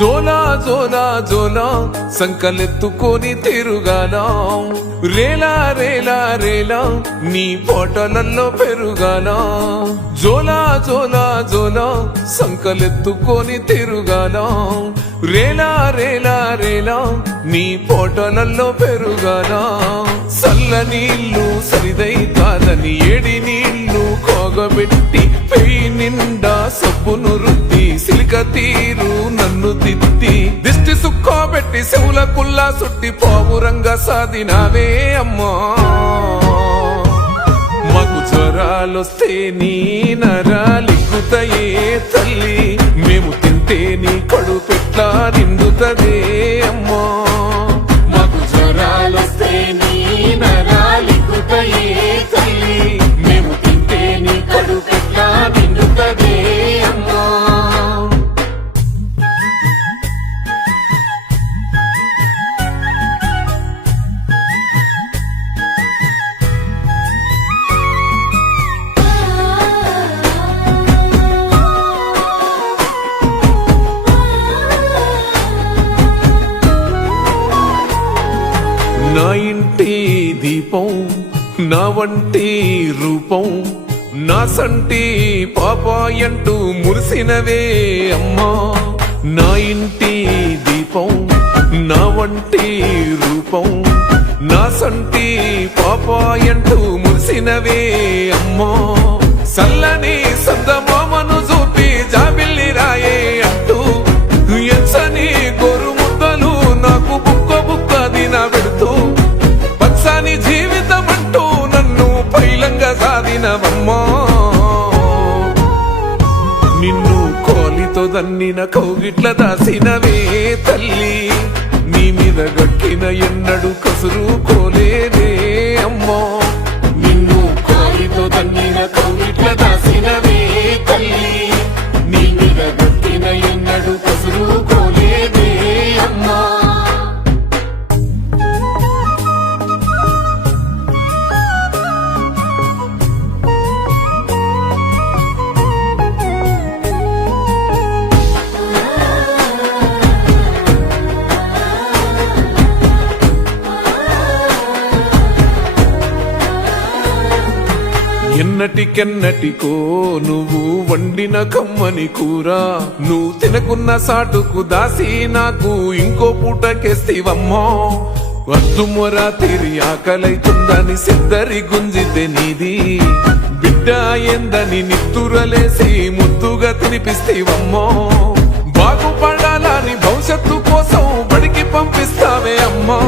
జోనా జోనా జోనా సంకలెత్తుకొని తిరుగాల రేలా రేలా రేలా నీ పోటలల్లో పెరుగాల జోనా జోనా జోనా సంకలెత్తుకొని తిరుగాల రేలా రేలా రేలా నీ పోటలల్లో పెరుగాల సల్ల నీళ్ళు సరిదై సుక్కోబెట్టి శవుల కుల్లా సుట్టి పావురంగా సాదినావే అమ్మా. మాకు జ్వరాలొస్తే నీ నరాలిక్కుతయే తల్లి. మేము తింటే నీ కడుపెట్లా నిండుతదే. నా వంటి రూపం నా సంటి పాపాయంటూ మురిసినవే అమ్మా. నా ఇంటి దీపం నా వంటి రూపం నా సంటి పాపాయంటూ మురిసినవే అమ్మా. సల్లని సందమా పైలంగా నిన్ను కోలితో దన్నిన కౌగిట్ల దాసినవే తల్లి. నీ మీద గక్కిన ఎన్నడు ఎన్నటికెన్నటికో నువ్వు వండిన కమ్మని కూర. నువ్వు తినకున్న సాటుకు దాసి నాకు ఇంకో పూటకేస్తివమ్మో. వద్దు మొరా తిరి ఆకలైతుందని సిద్ధరి గుంజితే నీది. బిడ్డ ఏందని నిత్తురలేసి ముద్దుగా తినిపిస్తేవమ్మో. బాగుపడాలని భవిష్యత్తు కోసం బడికి పంపిస్తావే అమ్మా.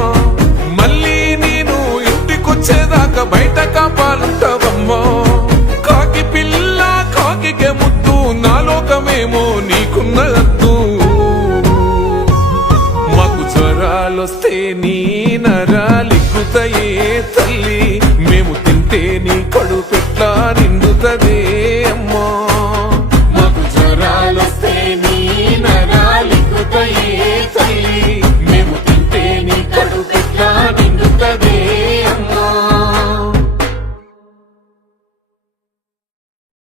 నరాలొస్తే నీ నరాలిక్కుతాయే తల్లి. మేము తింటే నీ కడుపెట్లా నిండుతదే అమ్మా.